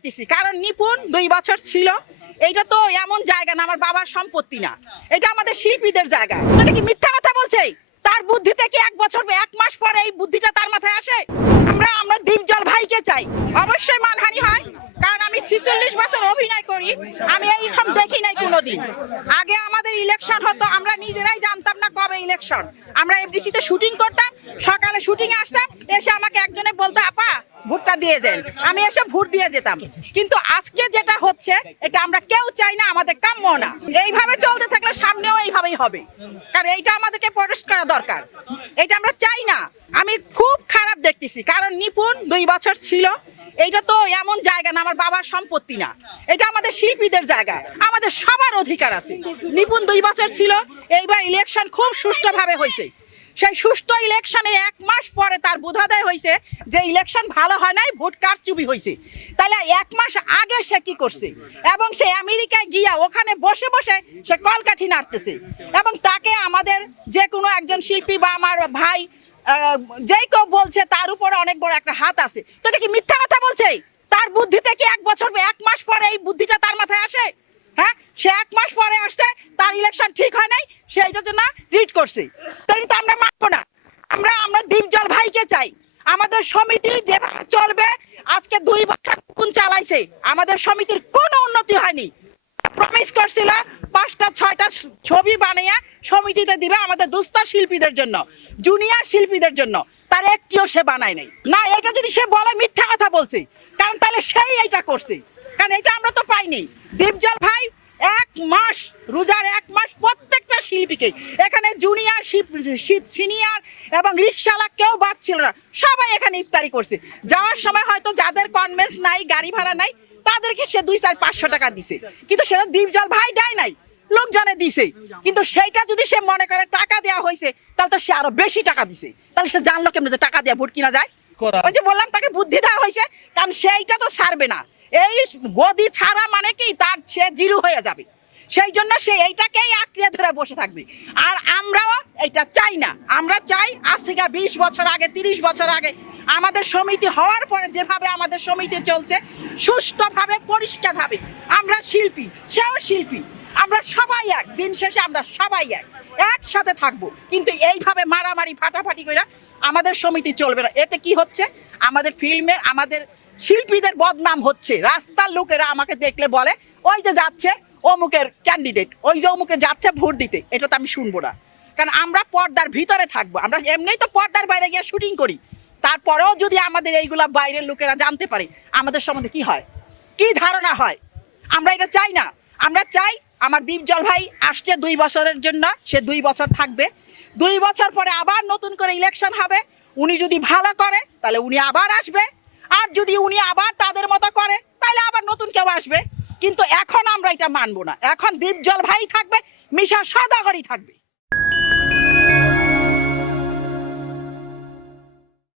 দেখতেছি, কারণ নিপুণ 2 বছর ছিল। এইটা তো এমন জায়গা না, আমার বাবার সম্পত্তি না, এটা আমাদের শিল্পীদের জায়গা। এটা কি মিথ্যা কথা বলছে? তার বুদ্ধি থেকে 1 বছর 1 মাস পরে এই বুদ্ধিটা তার মাথায় আসে। আমরা দীপজল ভাইকে চাই, অবশ্যই মানহানি হয়, কারণ আমি 46 বছর অভিনয় করি, আমি এইরকম দেখি নাই কোনোদিন। আগে আমাদের ইলেকশন হতো, আমরা নিজেরাই জানতাম না কবে ইলেকশন। আমরা এফডিসিতে শুটিং করতাম, সকালে শুটিং আসতাম, এসে আমাকে একজনে বলতো আপা ভোটটা দিয়ে যান, আমি এসে ভোট দিয়ে যেতাম। কিন্তু আজকে যেটা হচ্ছে এটা আমরা কেউ চাই না, আমাদের কাম্য না। এইভাবে চলতে থাকলে সামনেও এইভাবেই হবে, কারণ এইটা আমাদেরকে প্রোটেস্ট করা দরকার, এটা আমরা চাই না। আমি খুব খারাপ দেখতেছি, কারণ নিপুণ 2 বছর ছিল। এইটা তো এমন জায়গা না, আমার বাবার সম্পত্তি না, এটা আমাদের শিল্পীদের জায়গা, আমাদের সবার অধিকার আছে। নিপুণ 2 বছর ছিল, এইবার ইলেকশন খুব সুষ্ঠুভাবে হয়েছে। সেই সুষ্ঠু ইলেকশনে 1 মাস পরে তার বোধোদয় হয়েছে যে ইলেকশন ভালো হয় নাই, ভোট কারচুপি হয়েছে। তাহলে 1 মাস আগে সে কি করছে? এবং সে আমেরিকায় গিয়া ওখানে বসে বসে সে কলকাঠি নাড়তেছে, এবং তাকে আমাদের যে কোনো একজন শিল্পী বা আমার ভাই যেই কেউ বলছে তার উপরে অনেক বড় একটা হাত আছে। তো এটা কি মিথ্যা কথা বলছে? তার বুদ্ধি থেকে 1 বছর 1 মাস পরে এই বুদ্ধিটা তার মাথায় আসে। হ্যাঁ, সে 1 মাস পরে আসছে, তার ইলেকশন ঠিক হয় নাই, সে এইটার জন্য রিট করছে। তো এটা আমরা মানবো না। আমরা দীপজল ভাইকে চাই, আমাদের সমিতি যেভাবে চলবে। আজকে 2 বছর কোন চালাইছে, আমাদের সমিতির কোনো উন্নতি হয়নি। প্রমিস করছিল 5টা 6টা ছবি বানিয়ে সমিতিতে দিবে আমাদের দুস্থ শিল্পীদের জন্য, জুনিয়র শিল্পীদের জন্য, তার একটিও সে বানায় নাই। না, এটা যদি সে বলে মিথ্যা কথা বলছে, কারণ তাহলে সেই এইটা করছে, কারণ এটা আমরা তো পাইনি। দীপজল ভাই 1 মাস, রোজার 1 মাস প্রত্যেকটা শিল্পীকে, এখানে জুনিয়র সিনিয়র এবং রিক্সাওয়ালা কেউ বাদ ছিল না, সবাই এখানে ইফতারি করছে। যাওয়ার সময় হয়তো যাদের কনভেন্স নাই, গাড়ি ভাড়া নাই, তাদেরকে সে 200-500 টাকা দিছে, কিন্তু সেটা দীপজল ভাই দেয় নাই, লোকজনে দিছে। কিন্তু সেইটা যদি সে মনে করে টাকা দেওয়া হয়েছে, তাহলে তো সে আরো বেশি টাকা দিছে। তাহলে সে জানলো কেমন যে টাকা দেওয়া ভোট কিনা যায়? ওই যে বললাম তাকে বুদ্ধি দেওয়া হয়েছে, কারণ সেইটা তো ছাড়বে না। এই গদি ছাড়া মানে কি, তার সে জিরো হয়ে যাবে, সেই জন্য সে এইটাকেই আঁকড়ে ধরে বসে থাকবে। আর আমরাও এটা চাই না। আমরা চাই আজ থেকে 20 বছর আগে, 30 বছর আগে আমাদের সমিতি হওয়ার পরে যেভাবে আমাদের সমিতি চলছে, সুষ্ঠুভাবে পরিষ্কারভাবে। আমরা শিল্পী, সেও শিল্পী, আমরা সবাই এক, দিন শেষে আমরা সবাই একসাথে থাকবো। কিন্তু এইভাবে মারামারি ফাটাফাটি করে আমাদের সমিতি চলবে না। এতে কি হচ্ছে, আমাদের ফিল্মের, আমাদের শিল্পীদের বদনাম হচ্ছে। রাস্তার লোকেরা আমাকে দেখলে বলে ওই যে যাচ্ছে অমুকের ক্যান্ডিডেট, ওই যে অমুকে যাচ্ছে ভোট দিতে, এটা তো আমি শুনবো না। কারণ আমরা পর্দার ভিতরে থাকবো, আমরা এমনিই তো পর্দার বাইরে গিয়ে শুটিং করি। তারপরেও যদি আমাদের এইগুলা বাইরের লোকেরা জানতে পারে, আমাদের সম্বন্ধে কি হয়, কি ধারণা হয়, আমরা এটা চাই না। আমরা চাই আমার দীপজল ভাই আসছে 2 বছরের জন্য, সে 2 বছর থাকবে। 2 বছর পরে আবার নতুন করে ইলেকশন হবে। উনি যদি ভালো করে তাহলে উনি আবার আসবে, আর যদি উনি আবার তাদের মতো করে তাহলে আবার নতুন কেউ আসবে। কিন্তু এখন আমরা এটা মানবো না। এখন দীপজল ভাই থাকবে, মিশা সওদাগরই থাকবে।